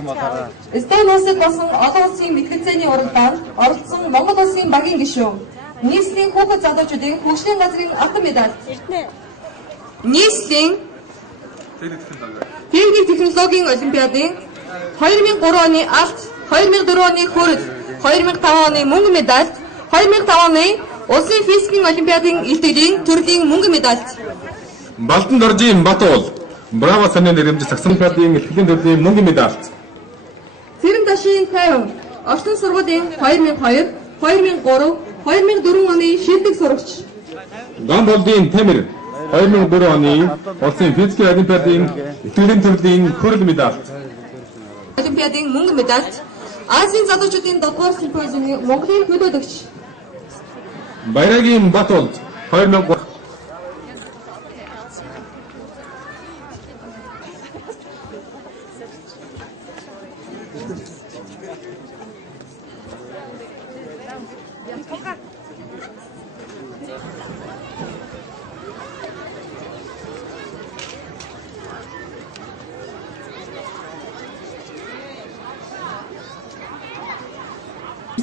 Эстон улсад болсон олон улсын мэтгэцээний уралдаанд оролцсон Монгол улсын багийн гишүүн, нийслэлийн хүүхэд залуучуудын хөгжлийн газрын алтан медаль, нийслэлийн техник технологийн олимпиадын 2003 оны алт, 2004 оны хөрөл, 2005 оны мөнгөн медаль, 2005 оны улсын физикийн олимпиадын илтгэлийн төрлийн мөнгөн медаль. Балдан Доржийн Батуул Браво санааны нэрмж Саксан олимпиадын илтгэлийн төрлийн мөнгөн медаль. Цэрэн ташийн 50 Орчин сургуулийн 2002, 2003, 2004 оны шилдэг сурагч. Гамболдын Тамир 2004 оны улсын физикийн олимпиадын илтгэлийн төрлийн хөрөл медаль. Олимпиадын мөнгөн медаль. Азийн залуучуудын 7-р симпозиумын Монголын хөдөлгөгч. Баярагийн Батуулд 2003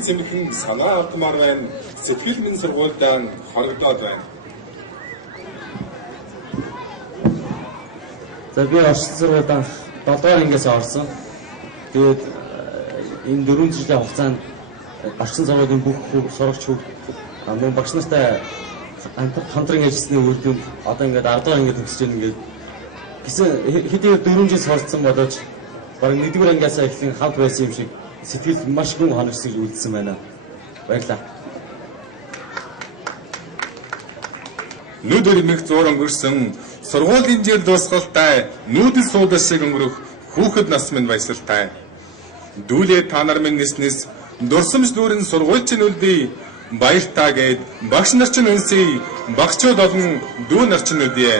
Цэмхэн санаа автмаар байна. Сэтгэл минь сургуультай хорогдоод байна. За би орчин сургуультай 7 ангиас орсон. Тэгээд энэ 4 жилийн хугацаанд орчин сургуулийн бүх сурагч мөн багш нартай хамтран ажилласны үр дүнд одоо ингээд 10 дахь ангид төгсөж байна ингээд гэсэн хэдийгээр 4 жил сурцсан болооч баг 1-р ангиасаа эхлэн хамт байсан юм шиг сэтгэл маш гүн хоногсож үлдсэн байна. Баярлалаа. Нүдэр мэх зуур өнгөрсөн сургуулийн жил дуусгалтай нүүдэл суудаг шиг өнгөрөх хүүхэд нас минь баясгалтай. Дүүлээ та нар минь ниснес дурсамж дүүрэн сургуульчин үлдээ баяртаа гээд багш нар чинь үнсээ багчууд олон дүү нар чинь үдээ.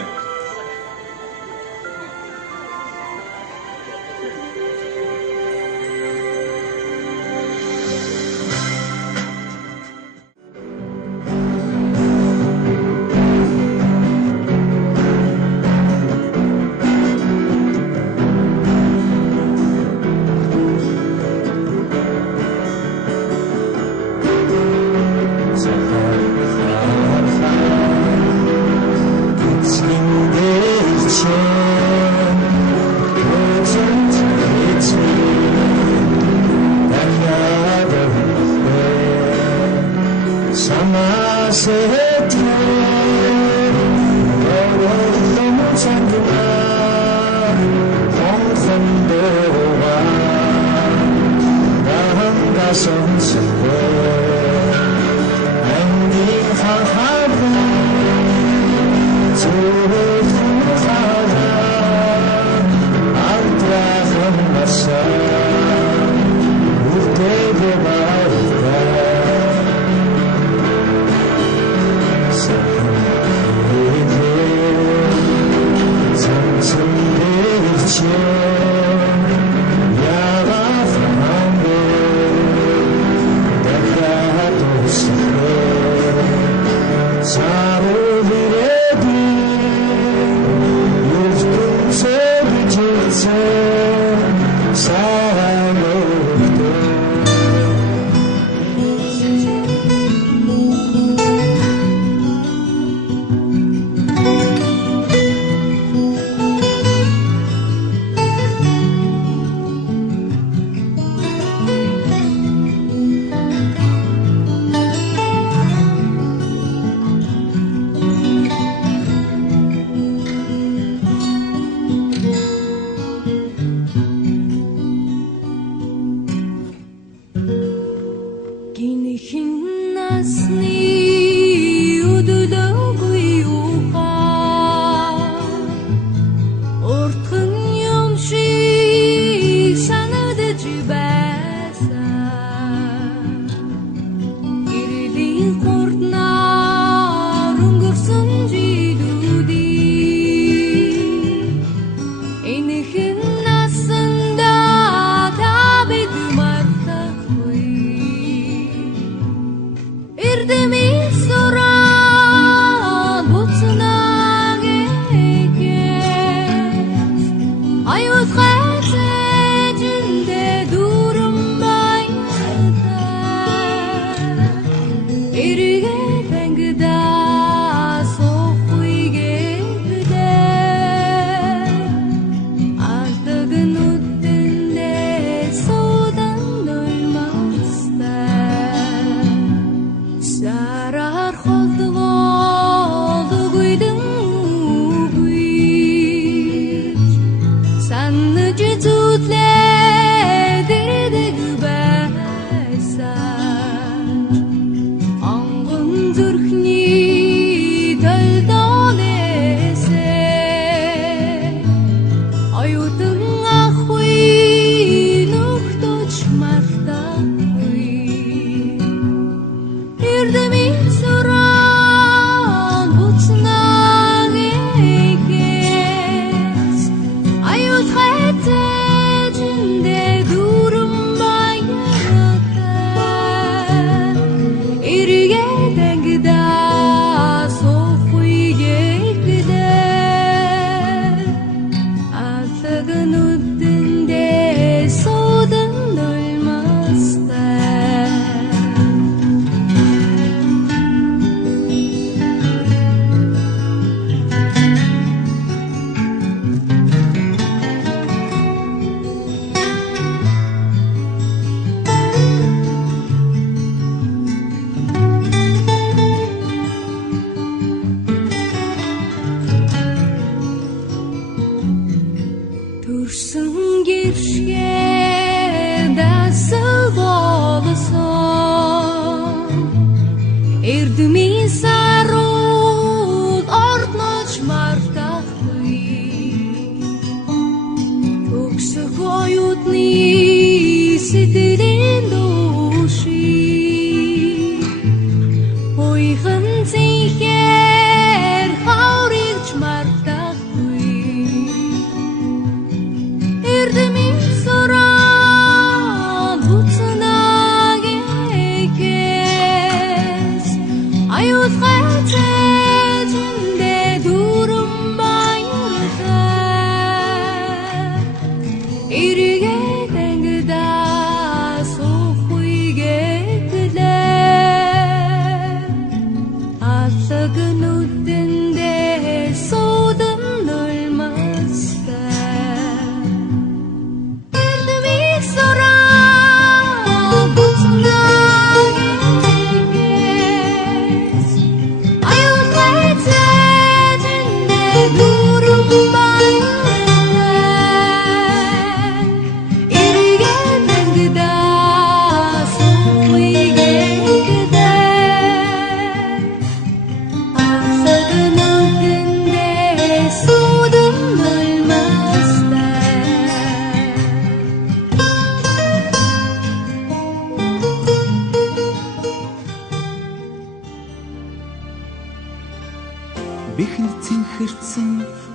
Эхэнд цэнхэрсэн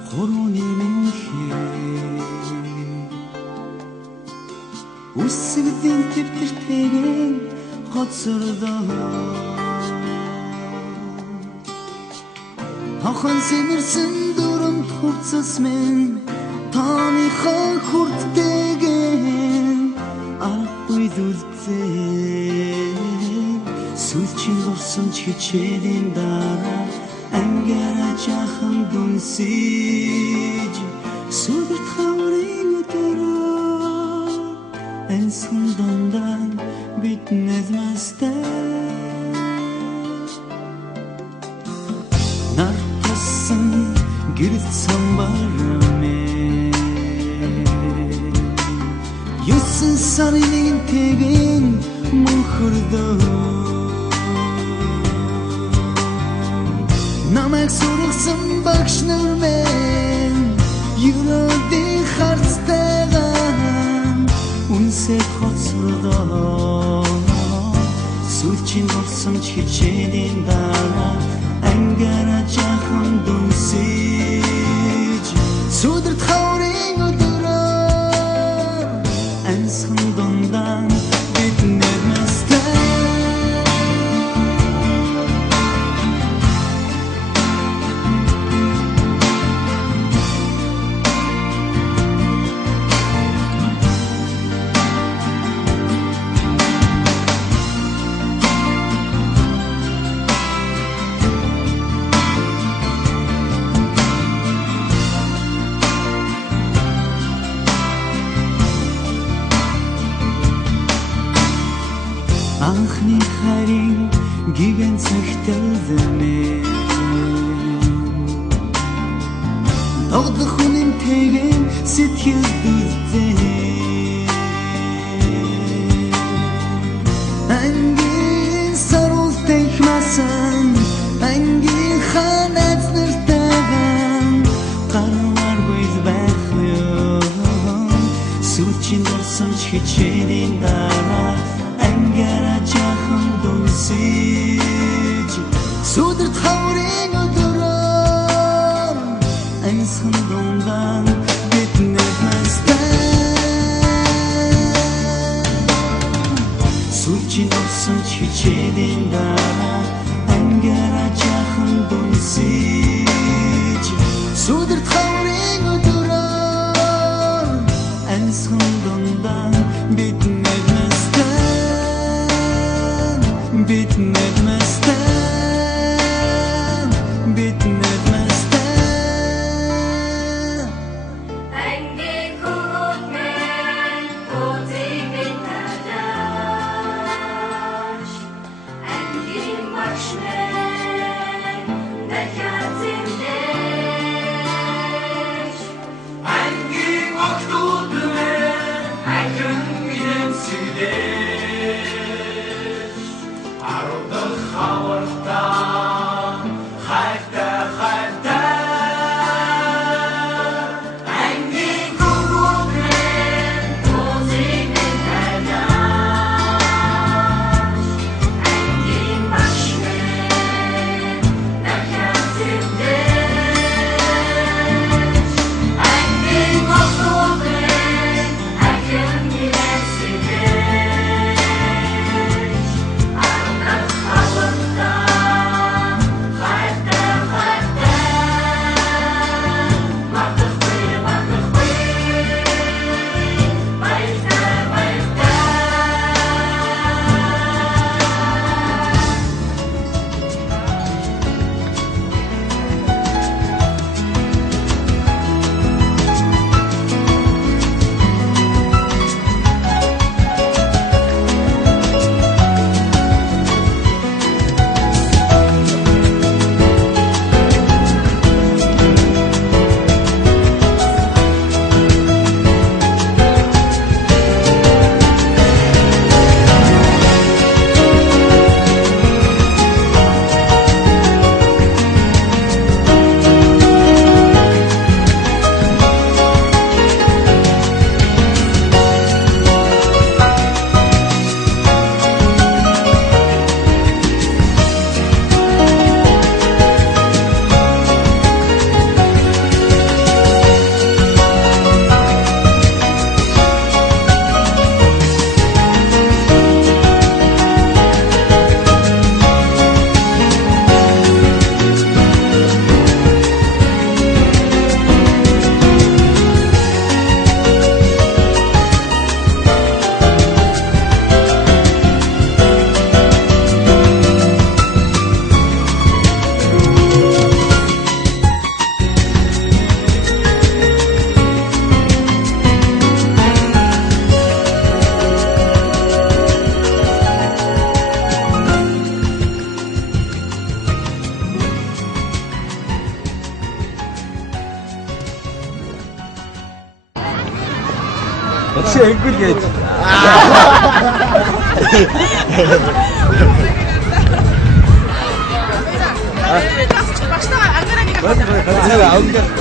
хурууны минхээ Үсгдийн төвтөртэйгэн хоцордоо Хахан сэмэрсэн дүрмд хувцас минь Тааныхаа хүрттэйгэн Арахгүй зүлцээ Сүлчийн дурсамж хичээлийн дараа Ангара жахан дүнсэж Сүдэрт хаврын өдөрөө Энсэн дондан бид нэзмэстэй Нар тасан гэрэл самбараме Юсын сарын тэгэн мөнхөрдөө Намайг сургасан багш нар мен Юродын харцтайгаа Үнсээ хоцродоо Сүлчийн дурсамж хичээлийн дараа Ангара жахан дүнсэж Сүдэрт хаврын өдөрөө Амьсхан дондан бид нэрмэстэй Анхны харин гигэн цагталдэмэ Тогдох үнэмтэйгэн сэтгэл дүлзээ Ангийн саруултай хмасан Ангийн ханаас нартаган Гарвар гүйз байх юм Сүлчийн дурсамж хичээлийн дараа Ангара жахан дүнсэж Сүдэрт хаврын өдөрөө Амьсхан дондан бид нэзмэстэй Сүлчийн дурсамж хичээлийн дараа Ангара жахан дүнсэж Сүдэрт хаврын өдөрөө Амьсхан дондан бид Bit netmestan, bit netmestan. Angi kugut men, oti bitadash. Angi marshmen, dakatim desh. Angi maktut men, akın gidem sidesh. Шэнгэл гэж.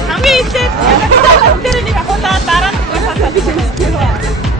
хамгийн эхлээд тэр нэг ахуулаад дараа нь